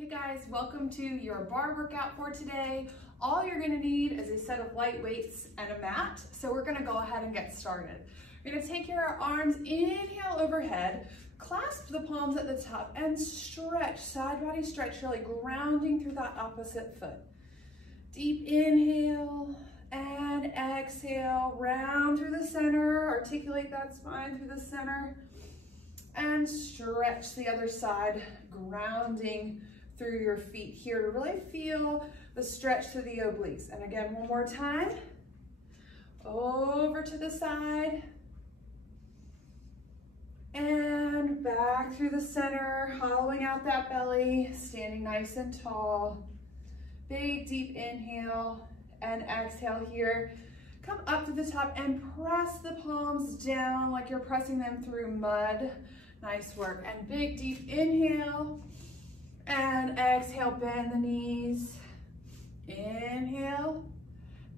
Hey guys, welcome to your bar workout for today. All you're gonna need is a set of light weights and a mat. So we're gonna go ahead and get started. You're gonna take your arms, inhale overhead, clasp the palms at the top and stretch, side body stretch, really grounding through that opposite foot. Deep inhale and exhale, round through the center, articulate that spine through the center and stretch the other side, grounding through your feet here to really feel the stretch through the obliques. And again, one more time, over to the side and back through the center, hollowing out that belly, standing nice and tall. Big deep inhale and exhale here. Come up to the top and press the palms down like you're pressing them through mud. Nice work. And big deep inhale and exhale, bend the knees. Inhale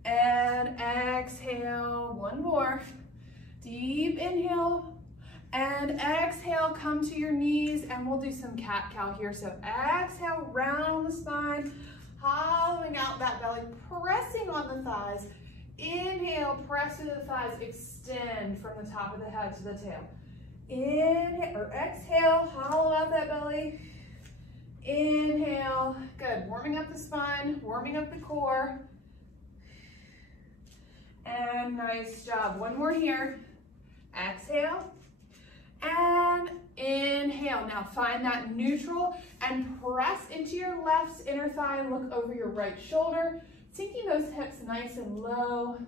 and exhale. One more. Deep inhale and exhale, come to your knees and we'll do some cat-cow here. So exhale, round the spine, hollowing out that belly, pressing on the thighs. Inhale, press through the thighs, extend from the top of the head to the tail. Inhale or exhale, hollow out that belly. Inhale, good. Warming up the spine, warming up the core. And nice job. One more here. Exhale and inhale. Now find that neutral and press into your left inner thigh. Look over your right shoulder, sinking those hips nice and low.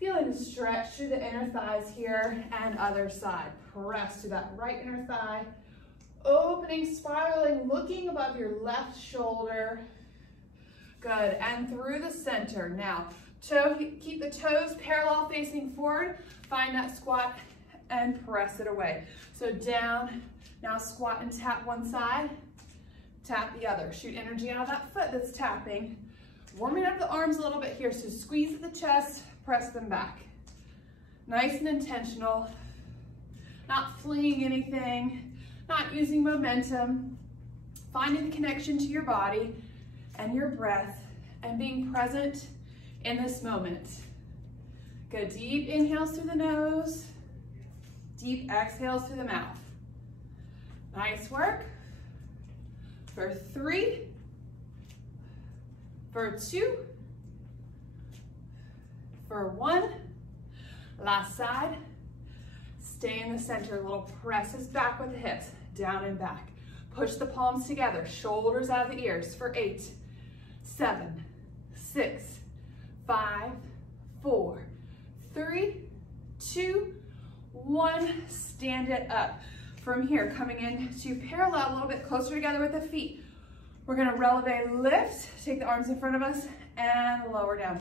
Feeling the stretch through the inner thighs here and other side. Press to that right inner thigh. Opening, spiraling, looking above your left shoulder. Good, and through the center. Now, keep the toes parallel facing forward. Find that squat and press it away. So down, now squat and tap one side, tap the other. Shoot energy out of that foot that's tapping. Warming up the arms a little bit here, so squeeze at the chest, press them back. Nice and intentional, not flinging anything, not using momentum, finding the connection to your body and your breath and being present in this moment. Good, deep inhales through the nose, deep exhales through the mouth. Nice work. For 3, for 2, for 1, last side. Stay in the center, little presses back with the hips, down and back. Push the palms together, shoulders out of the ears for 8, 7, 6, 5, 4, 3, 2, 1. Stand it up. From here, coming into parallel, a little bit closer together with the feet. We're gonna releve, lift, take the arms in front of us and lower down.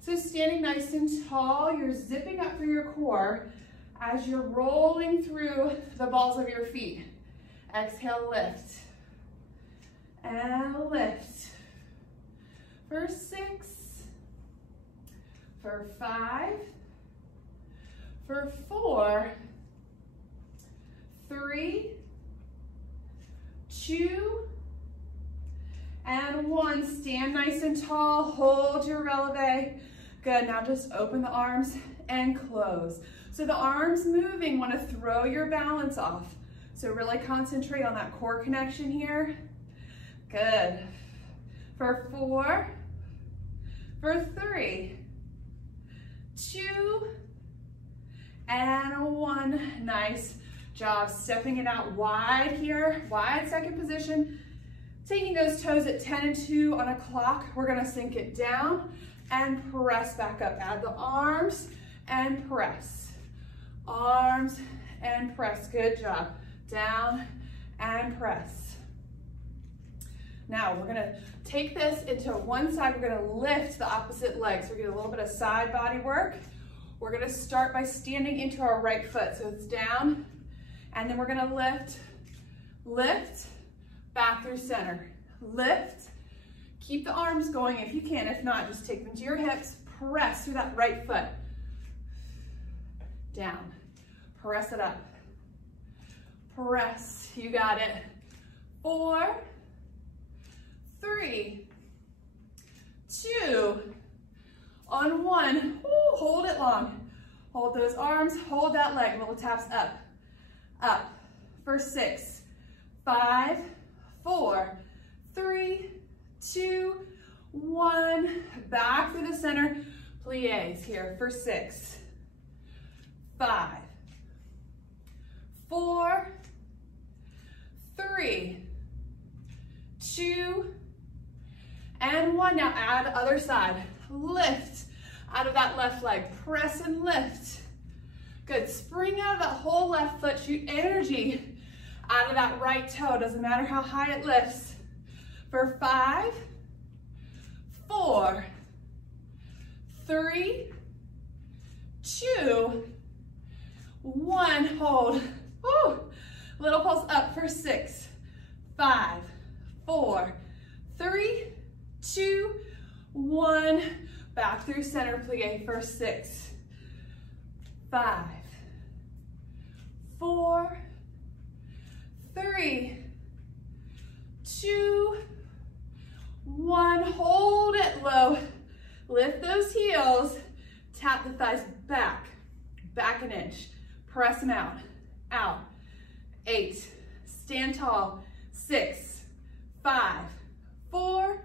So standing nice and tall, you're zipping up through your core as you're rolling through the balls of your feet. Exhale, lift. And lift. For 6, for 5, for 4, 3, 2, and 1. Stand nice and tall, hold your releve. Good, now just open the arms and close. So the arms moving want to throw your balance off. So really concentrate on that core connection here. Good. For 4, for 3, 2, and 1. Nice job. Stepping it out wide here, wide second position. Taking those toes at 10 and 2 on a clock. We're going to sink it down and press back up. Add the arms and press. Arms and press. Good job. Down and press. Now we're gonna take this into one side. We're gonna lift the opposite leg. So we're gonna get a little bit of side body work. We're gonna start by standing into our right foot. So it's down, and then we're gonna lift, lift, back through center. Lift, keep the arms going if you can. If not, just take them to your hips. Press through that right foot. Down, press it up. Press, you got it. 4, 3, 2, on 1. Ooh, hold it long. Hold those arms, hold that leg, little taps up, up, for 6, 5, 4, 3, 2, 1, back through the center, plies here for 6, 5, 4, 3, 2, and 1. Now add other side, lift out of that left leg, press and lift. Good, spring out of that whole left foot, shoot energy out of that right toe, doesn't matter how high it lifts. For 5, 4, 3, 2, 1, hold. Woo. Little pulse up for 6, 5, 4, 3, 2, 1, back through center plie for 6, 5, 4, 3, 2, 1, hold it low, lift those heels, tap the thighs back, back an inch, press them out, out, 8, stand tall, 6, 5, 4,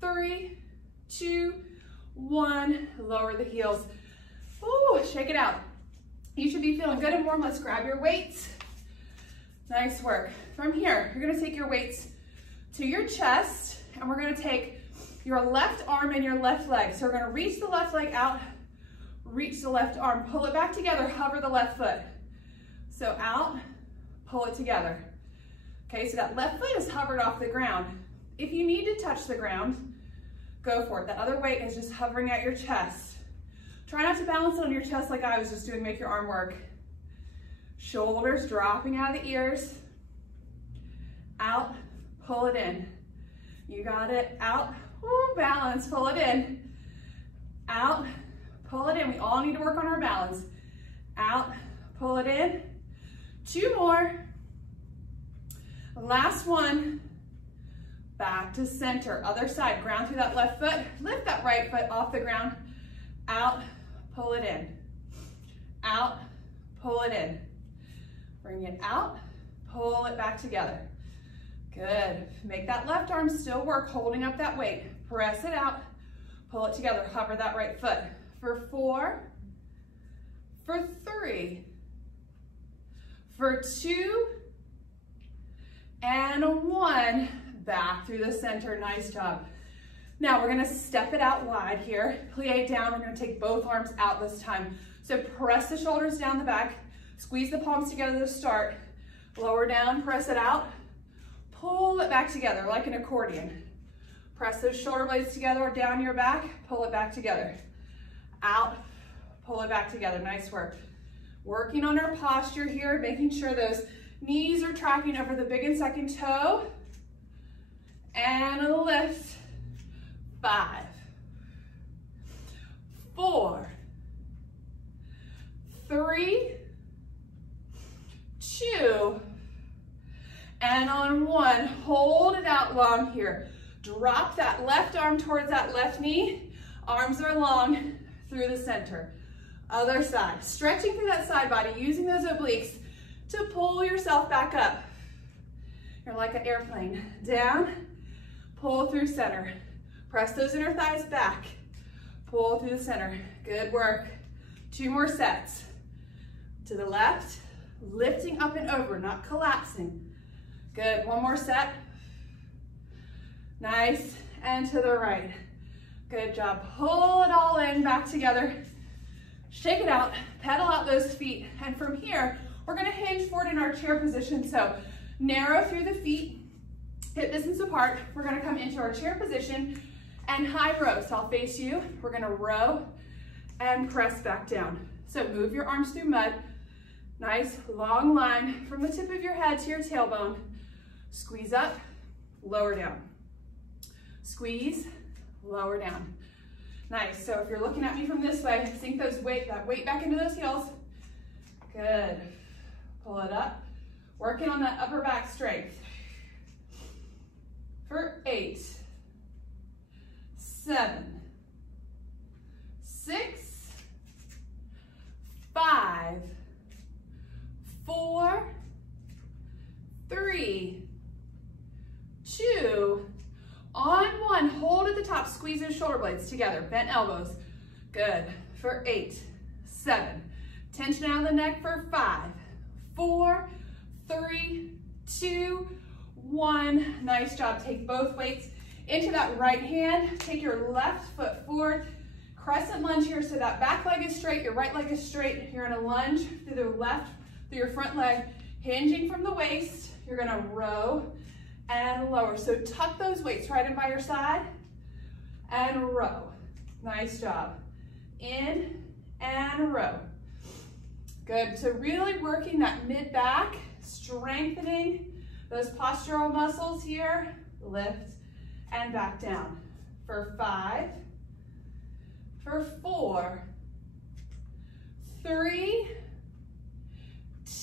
3, 2, 1, lower the heels. Ooh, shake it out. You should be feeling good and warm. Let's grab your weights. Nice work. From here, you're gonna take your weights to your chest, and we're gonna take your left arm and your left leg. So we're gonna reach the left leg out, reach the left arm, pull it back together, hover the left foot. So out, pull it together. Okay, so that left foot is hovered off the ground. If you need to touch the ground, go for it. That other weight is just hovering at your chest. Try not to balance it on your chest like I was just doing, make your arm work. Shoulders dropping out of the ears. Out, pull it in. You got it, out, woo, balance, pull it in. Out, pull it in. We all need to work on our balance. Out, pull it in. 2 more. Last one. Back to center, other side, ground through that left foot, lift that right foot off the ground, out, pull it in, out, pull it in, bring it out, pull it back together. Good, make that left arm still work, holding up that weight, press it out, pull it together, hover that right foot, for 4, for 3, for 2, and 1, back through the center, nice job. Now we're gonna step it out wide here, plie down, we're gonna take both arms out this time. So press the shoulders down the back, squeeze the palms together to start, lower down, press it out, pull it back together like an accordion. Press those shoulder blades together or down your back, pull it back together. Out, pull it back together, nice work. Working on our posture here, making sure those knees are tracking over the big and second toe. And lift. 5, 4, 3, 2, and on 1. Hold it out long here. Drop that left arm towards that left knee. Arms are long through the center. Other side. Stretching through that side body, using those obliques to pull yourself back up. You're like an airplane. Down. Pull through center. Press those inner thighs back. Pull through the center. Good work. 2 more sets. To the left, lifting up and over, not collapsing. Good, 1 more set. Nice, and to the right. Good job. Pull it all in, back together. Shake it out, pedal out those feet. And from here, we're gonna hinge forward in our chair position. So narrow through the feet, hip distance apart. We're gonna come into our chair position and high row. So I'll face you. We're gonna row and press back down. So move your arms through mud. Nice long line from the tip of your head to your tailbone. Squeeze up, lower down. Squeeze, lower down. Nice, so if you're looking at me from this way, sink that weight back into those heels. Good, pull it up. Working on that upper back strength. For 8, 7, 6, 5, 4, 3, 2, on 1. Hold at the top. Squeeze those shoulder blades together. Bent elbows. Good. For 8, 7. Tension out of the neck for 5, 4, 3, 2, 1. Nice job. Take both weights into that right hand. Take your left foot forward. Crescent lunge here, so that back leg is straight, your right leg is straight. You're gonna lunge through the left, through your front leg, hinging from the waist. You're gonna row and lower. So tuck those weights right in by your side and row. Nice job. In and row. Good. So really working that mid back, strengthening those postural muscles here. Lift and back down. For 5, for 4, 3,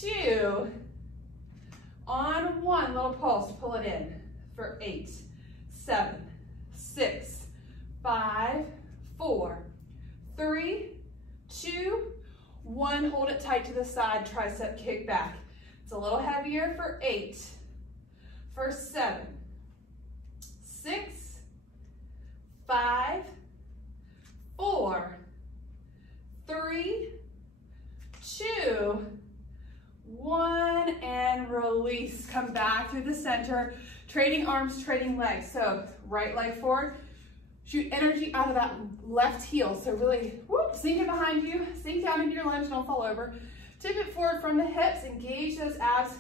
2, on 1, little pulse, pull it in. For 8, 7, 6, 5, 4, 3, 2, 1. Hold it tight to the side, tricep kick back. It's a little heavier for 8, for 7, 6, 5, 4, 3, 2, 1, and release. Come back through the center, trading arms, trading legs. So right leg forward, shoot energy out of that left heel. So really, whoop, sink it behind you, sink down into your lunge, don't fall over. Tip it forward from the hips, engage those abs.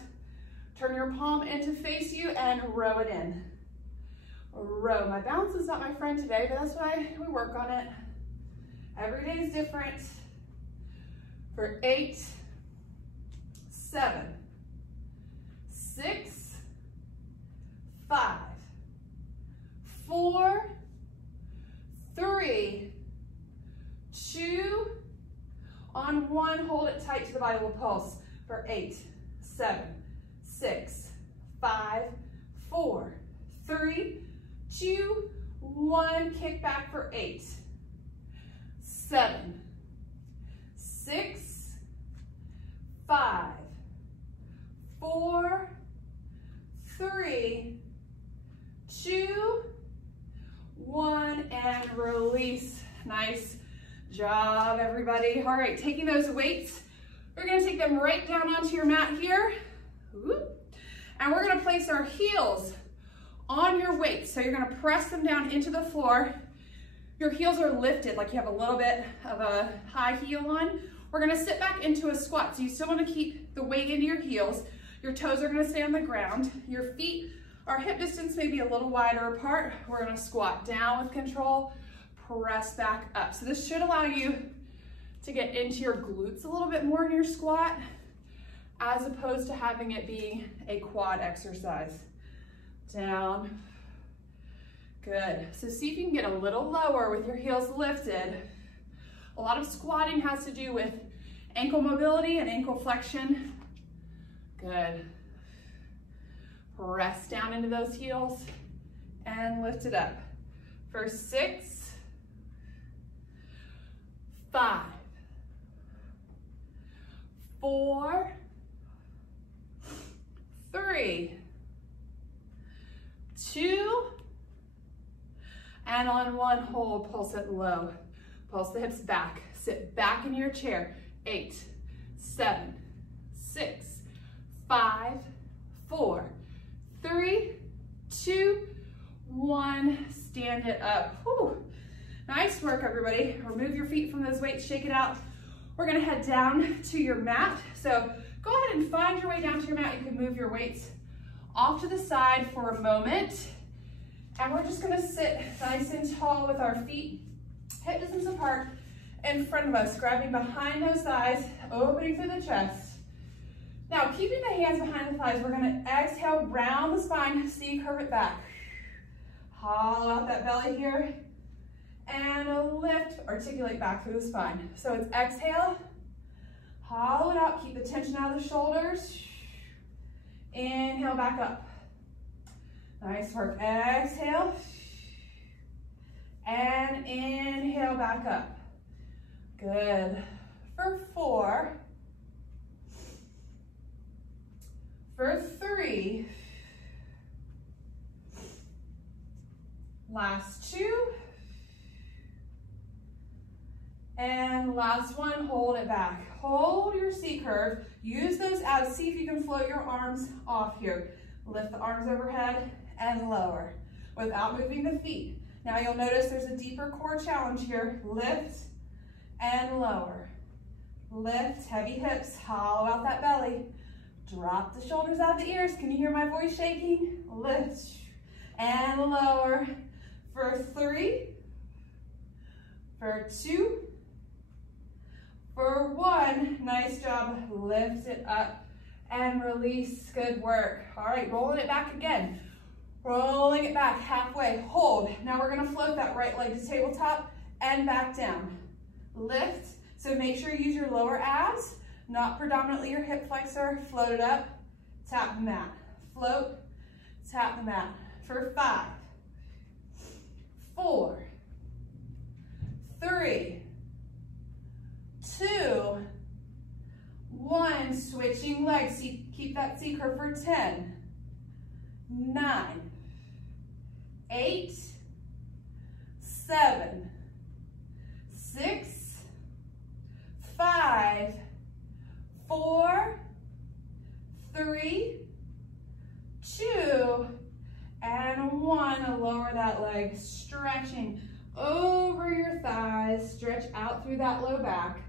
Turn your palm in to face you and row it in. Row. My balance is not my friend today, but that's why we work on it. Every day is different. For 8, 7, 6, 5, 4, 3, 2, on 1, hold it tight to the body, will pulse. For 8, 7, 6, 5, 4, 3, 2, 1, kick back for 8, 7, 6, 5, 4, 3, 2, 1, and release. Nice job, everybody. All right, taking those weights, we're gonna take them right down onto your mat here. And we're gonna place our heels on your weights. So you're gonna press them down into the floor. Your heels are lifted, like you have a little bit of a high heel on. We're gonna sit back into a squat. So you still wanna keep the weight into your heels. Your toes are gonna stay on the ground. Your feet are hip distance, maybe a little wider apart. We're gonna squat down with control, press back up. So this should allow you to get into your glutes a little bit more in your squat, as opposed to having it be a quad exercise. Down. Good. So see if you can get a little lower with your heels lifted. A lot of squatting has to do with ankle mobility and ankle flexion. Good. Press down into those heels and lift it up. For 6, 5, 4, 3, 2, and on 1, hold, pulse it low. Pulse the hips back. Sit back in your chair. 8, 7, 6, 5, 4, 3, 2, 1. Stand it up. Whew. Nice work, everybody. Remove your feet from those weights, shake it out. We're gonna head down to your mat. So go ahead and find your way down to your mat. You can move your weights off to the side for a moment. And we're just gonna sit nice and tall with our feet hip distance apart in front of us, grabbing behind those thighs, opening through the chest. Now, keeping the hands behind the thighs, we're gonna exhale, round the spine, C-curve it back. Hollow out that belly here, and lift, articulate back through the spine. So it's exhale, hollow it out, keep the tension out of the shoulders. Inhale back up. Nice work. Exhale. and inhale back up. Good. For 4, for 3, last 2, and last one, hold it back. Hold your C curve, use those abs, see if you can float your arms off here. Lift the arms overhead and lower without moving the feet. Now you'll notice there's a deeper core challenge here. Lift and lower. Lift, heavy hips, hollow out that belly. Drop the shoulders out of the ears. Can you hear my voice shaking? Lift and lower. For 3, for 2, for 1. Nice job. Lift it up and release. Good work. All right, rolling it back again. Rolling it back halfway. Hold. Now we're going to float that right leg to tabletop and back down. Lift. So make sure you use your lower abs, not predominantly your hip flexor. Float it up. Tap the mat. Float. Tap the mat. For 5, 4, 3, 2, 1. Switching legs. Keep that C curve for 10, 9, 8, 7, 6, 5, 4, 3, 2, and 1. Lower that leg, stretching over your thighs. Stretch out through that low back.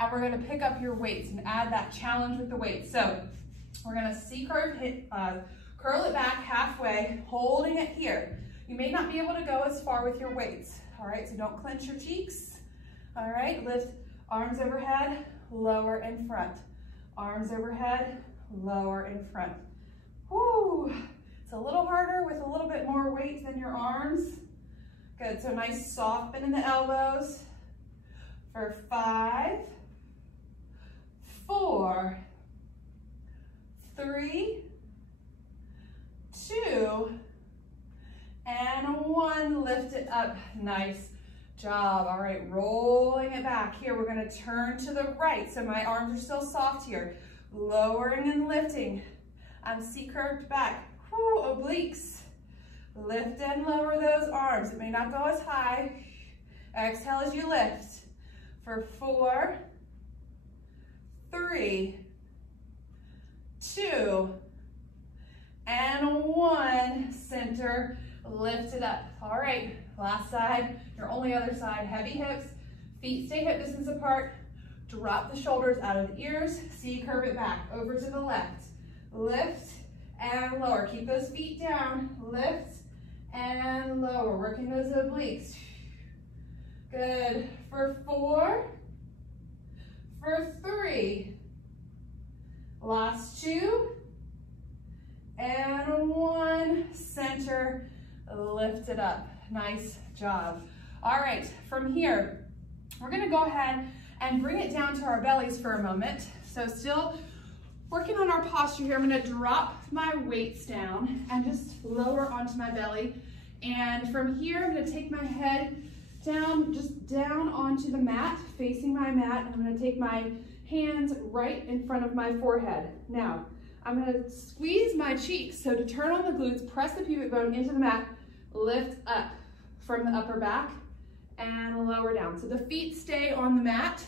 And we're going to pick up your weights and add that challenge with the weights. So we're going to C curve, curl it back halfway, holding it here. You may not be able to go as far with your weights. All right, so don't clench your cheeks. All right, lift arms overhead, lower in front. Arms overhead, lower in front. Whoo! It's a little harder with a little bit more weight than your arms. Good, so nice soft bend in the elbows. For 5, 4, 3, 2, and 1. Lift it up. Nice job. All right, rolling it back. Here, we're going to turn to the right. So my arms are still soft here. Lowering and lifting. I'm C-curved back. Whew, obliques. Lift and lower those arms. It may not go as high. Exhale as you lift. For 4, 3, 2, and 1. Center, lift it up. All right, last side, your only other side. Heavy hips, feet stay hip distance apart. Drop the shoulders out of the ears. C curve it back over to the left. Lift and lower. Keep those feet down. Lift and lower. Working those obliques. Good. For 4, for 3, last 2, and 1. Center, lift it up. Nice job. All right, from here, we're gonna go ahead and bring it down to our bellies for a moment. So still working on our posture here, I'm gonna drop my weights down and just lower onto my belly. And from here, I'm gonna take my head down, just down onto the mat, facing my mat, and I'm gonna take my hands right in front of my forehead. Now, I'm gonna squeeze my cheeks, so to turn on the glutes, press the pubic bone into the mat, lift up from the upper back, and lower down. So the feet stay on the mat.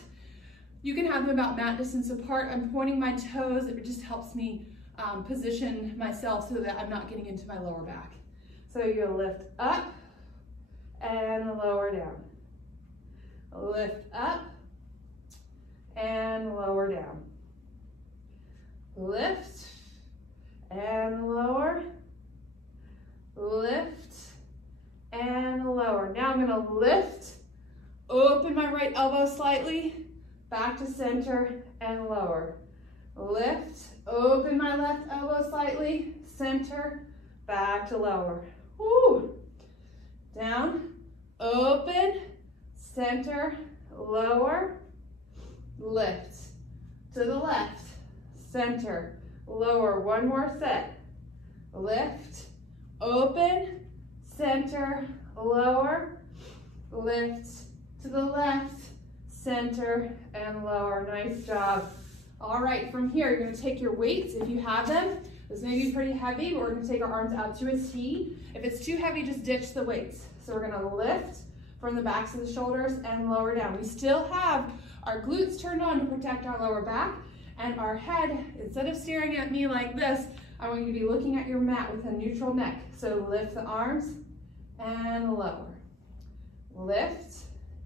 You can have them about mat distance apart. I'm pointing my toes. It just helps me position myself so that I'm not getting into my lower back. So you lift up and lower down. Lift up and lower down. Lift and lower. Lift and lower. Now I'm going to lift, open my right elbow slightly, back to center and lower. Lift, open my left elbow slightly, center, back to lower. Woo. Down, open, center, lower, lift. To the left, center, lower. One more set. Lift, open, center, lower, lift to the left, center, and lower. Nice job. All right, from here, you're gonna take your weights, if you have them. This may be pretty heavy, but we're gonna take our arms out to a T. If it's too heavy, just ditch the weights. So we're gonna lift from the backs of the shoulders and lower down. We still have our glutes turned on to protect our lower back, and our head, instead of staring at me like this, I want you to be looking at your mat with a neutral neck. So lift the arms and lower. Lift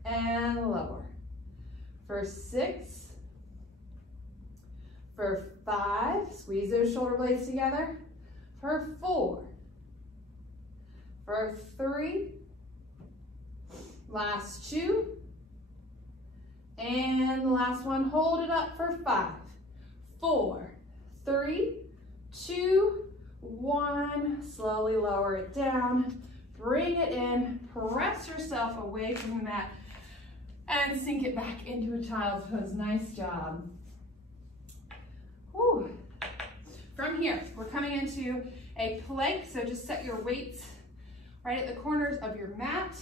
and lower. For 6, for 5, squeeze those shoulder blades together. For 4, for 3, last 2, and the last one, hold it up for 5, 4, 3, 2, 1, slowly lower it down, bring it in, press yourself away from the mat, and sink it back into a child's pose. Nice job. Whew. From here, we're coming into a plank, so just set your weights right at the corners of your mat,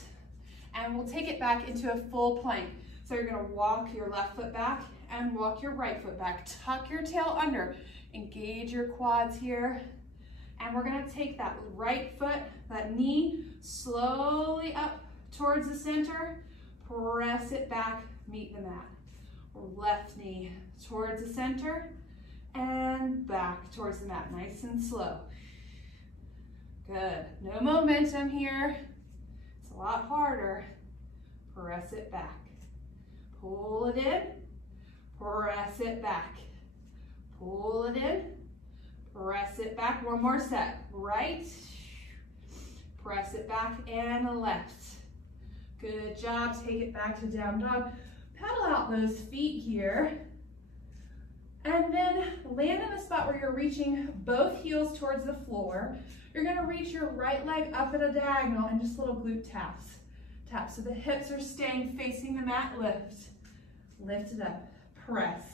and we'll take it back into a full plank. So you're gonna walk your left foot back and walk your right foot back. Tuck your tail under, engage your quads here, and we're gonna take that right foot, that knee, slowly up towards the center, press it back, meet the mat. Left knee towards the center, and back towards the mat, nice and slow. Good, no momentum here. It's a lot harder. Press it back. Pull it in, press it back. Pull it in, press it back. One more set, right, press it back, and left. Good job, take it back to down dog. Pedal out those feet here. And then land in a spot where you're reaching both heels towards the floor. You're gonna reach your right leg up at a diagonal and just little glute taps. Tap, so the hips are staying facing the mat, lift. Lift it up, press.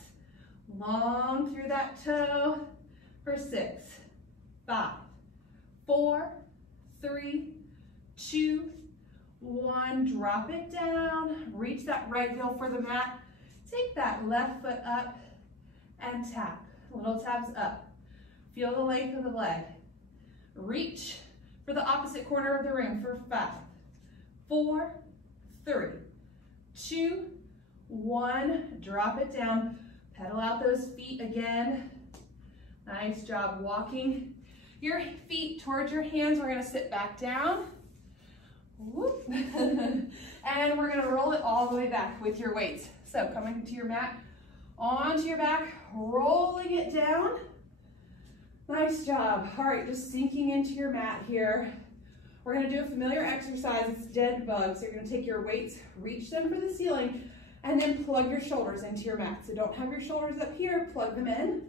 Long through that toe for 6, 5, 4, 3, 2, 1. Drop it down, reach that right heel for the mat. Take that left foot up and tap, little taps up. Feel the length of the leg. Reach for the opposite corner of the ring for 5, 4, 3, 2, 1. Drop it down. Pedal out those feet again. Nice job walking your feet towards your hands. We're gonna sit back down. Whoop. And we're gonna roll it all the way back with your weights. So coming to your mat, onto your back, rolling it down. Nice job. All right, just sinking into your mat here. We're gonna do a familiar exercise, it's dead bug. So you're gonna take your weights, reach them for the ceiling, and then plug your shoulders into your mat. So don't have your shoulders up here, plug them in.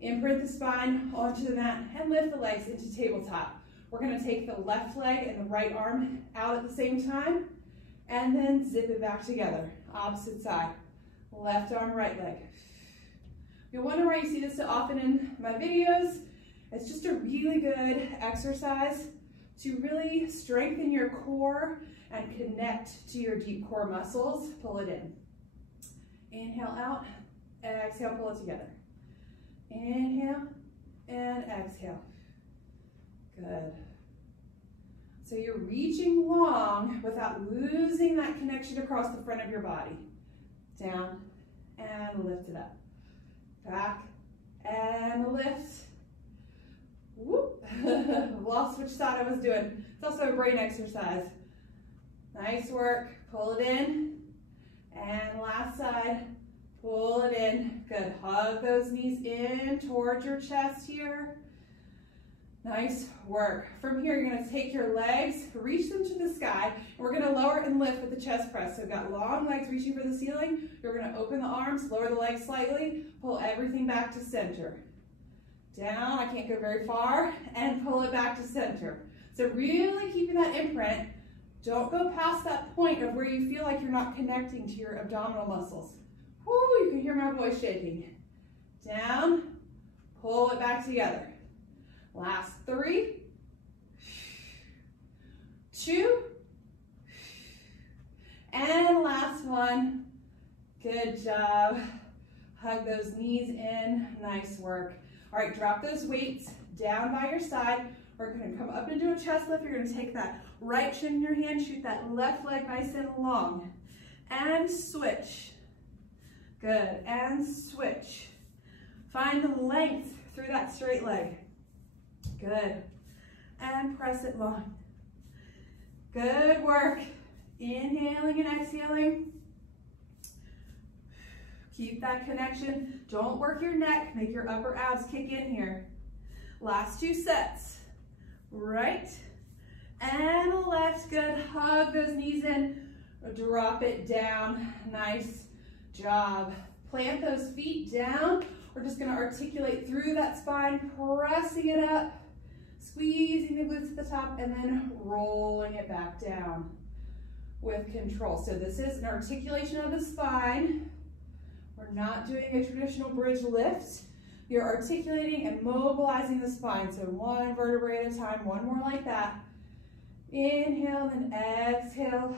Imprint the spine onto the mat and lift the legs into tabletop. We're gonna take the left leg and the right arm out at the same time, and then zip it back together. Opposite side, left arm, right leg. You'll wonder why you see this so often in my videos. It's just a really good exercise to really strengthen your core and connect to your deep core muscles. Pull it in. Inhale out, exhale, pull it together. Inhale and exhale. Good. So you're reaching long without losing that connection across the front of your body. Down and lift it up. Back and lift. Whoop. Lost which side I was doing. It's also a brain exercise. Nice work. Pull it in. And last side. Pull it in. Good. Hug those knees in towards your chest here. Nice work. From here, you're going to take your legs, reach them to the sky, and we're going to lower and lift with the chest press. So you've got long legs reaching for the ceiling. You're going to open the arms, lower the legs slightly, pull everything back to center. Down, I can't go very far, and pull it back to center. So really keeping that imprint. Don't go past that point of where you feel like you're not connecting to your abdominal muscles. Whoo, you can hear my voice shaking. Down, pull it back together. Last 3, 2, And last one. Good job. Hug those knees in. Nice work. All right, drop those weights down by your side. We're going to come up and do a chest lift. You're going to take that right shin in your hand, shoot that left leg nice and long. And switch. Good. And switch. Find the length through that straight leg. Good. And press it long. Good work. Inhaling and exhaling. Keep that connection. Don't work your neck. Make your upper abs kick in here. Last 2 sets. Right and left. Good. Hug those knees in. Drop it down. Nice job. Plant those feet down. We're just going to articulate through that spine, pressing it up, squeezing the glutes at the top, and then rolling it back down with control. So this is an articulation of the spine. We're not doing a traditional bridge lift. You're articulating and mobilizing the spine. So 1 vertebrae at a time, 1 more like that. Inhale and exhale,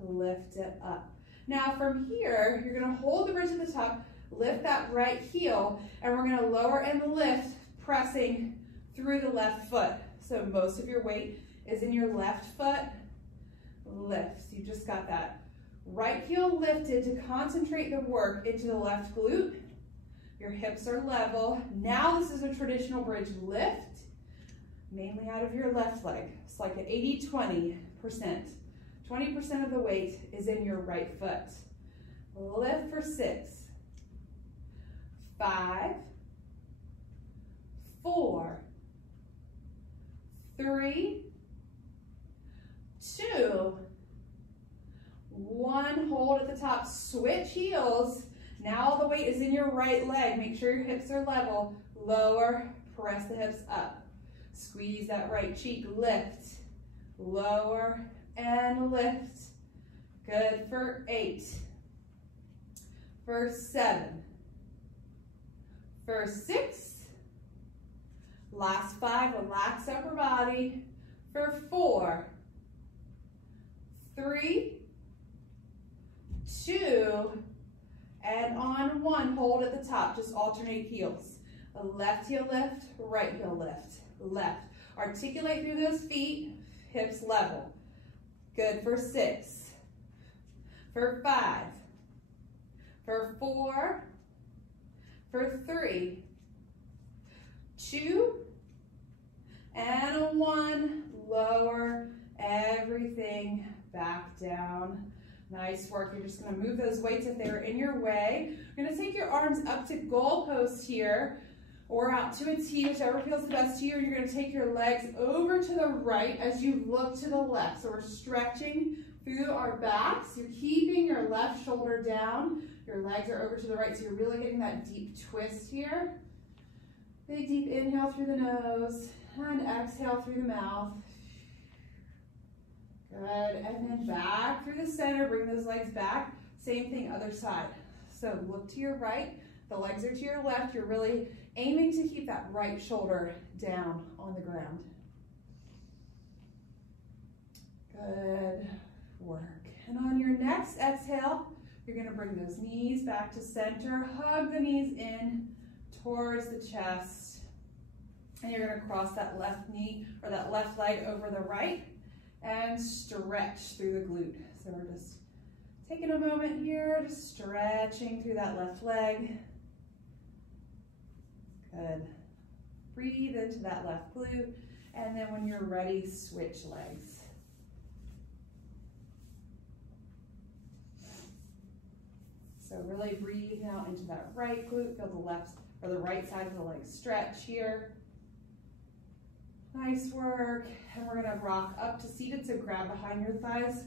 lift it up. Now from here, you're gonna hold the bridge at the top, lift that right heel, and we're gonna lower and lift, pressing through the left foot. So most of your weight is in your left foot. Lift. So you just got that right heel lifted to concentrate the work into the left glute. Your hips are level. Now this is a traditional bridge lift, mainly out of your left leg. It's like an 80-20%. 20% of the weight is in your right foot. Lift for 6, 5, 4, 3, 2, 1. Hold at the top. Switch heels. Now all the weight is in your right leg. Make sure your hips are level. Lower, press the hips up. Squeeze that right cheek. Lift, lower, and lift. Good for 8. For 7. For 6. Last 5, relax upper body. For 4, 3, 2, and on 1, hold at the top, just alternate heels. A left heel lift, right heel lift, left. Articulate through those feet, hips level. Good for 6, for 5, for 4, for 3, 2, and a 1. Lower everything back down. Nice work. You're just going to move those weights if they're in your way. You're going to take your arms up to goalpost here or out to a T, whichever feels the best to you. You're going to take your legs over to the right as you look to the left. So we're stretching through our backs. You're keeping your left shoulder down. Your legs are over to the right, so you're really getting that deep twist here. Big deep inhale through the nose and exhale through the mouth. Good, and then back through the center, bring those legs back. Same thing, other side. So look to your right, the legs are to your left. You're really aiming to keep that right shoulder down on the ground. Good work. And on your next exhale, you're gonna bring those knees back to center, hug the knees in towards the chest. And you're gonna cross that left knee or that left leg over the right and stretch through the glute. So we're just taking a moment here, just stretching through that left leg. Good. Breathe into that left glute, and then when you're ready, switch legs. So really breathe now into that right glute, feel the left or the right side of the leg stretch here. Nice work. And we're gonna rock up to seated, so grab behind your thighs.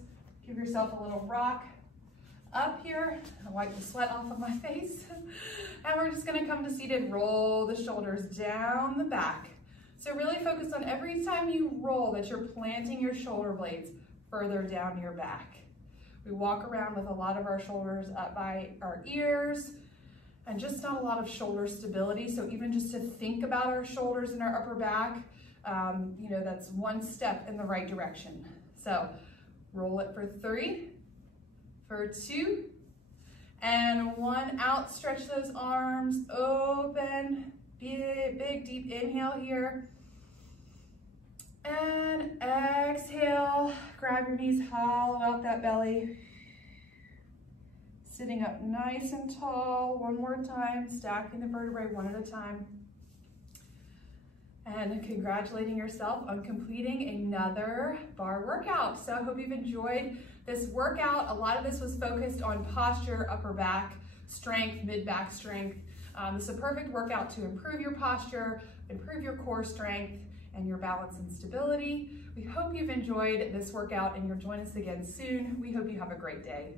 Give yourself a little rock up here. I'll wipe the sweat off of my face. And we're just gonna come to seated, roll the shoulders down the back. So really focus on every time you roll that you're planting your shoulder blades further down your back. We walk around with a lot of our shoulders up by our ears and just not a lot of shoulder stability. So even just to think about our shoulders and our upper back, you know, that's one step in the right direction. So roll it for 3, for 2, and 1. Out, stretch those arms, open, big deep inhale here. And exhale, grab your knees, hollow out that belly. Sitting up nice and tall, 1 more time, stacking the vertebrae 1 at a time. And congratulating yourself on completing another bar workout. So I hope you've enjoyed this workout. A lot of this was focused on posture, upper back strength, mid-back strength. This is a perfect workout to improve your posture, improve your core strength, and your balance and stability. We hope you've enjoyed this workout and you'll join us again soon. We hope you have a great day.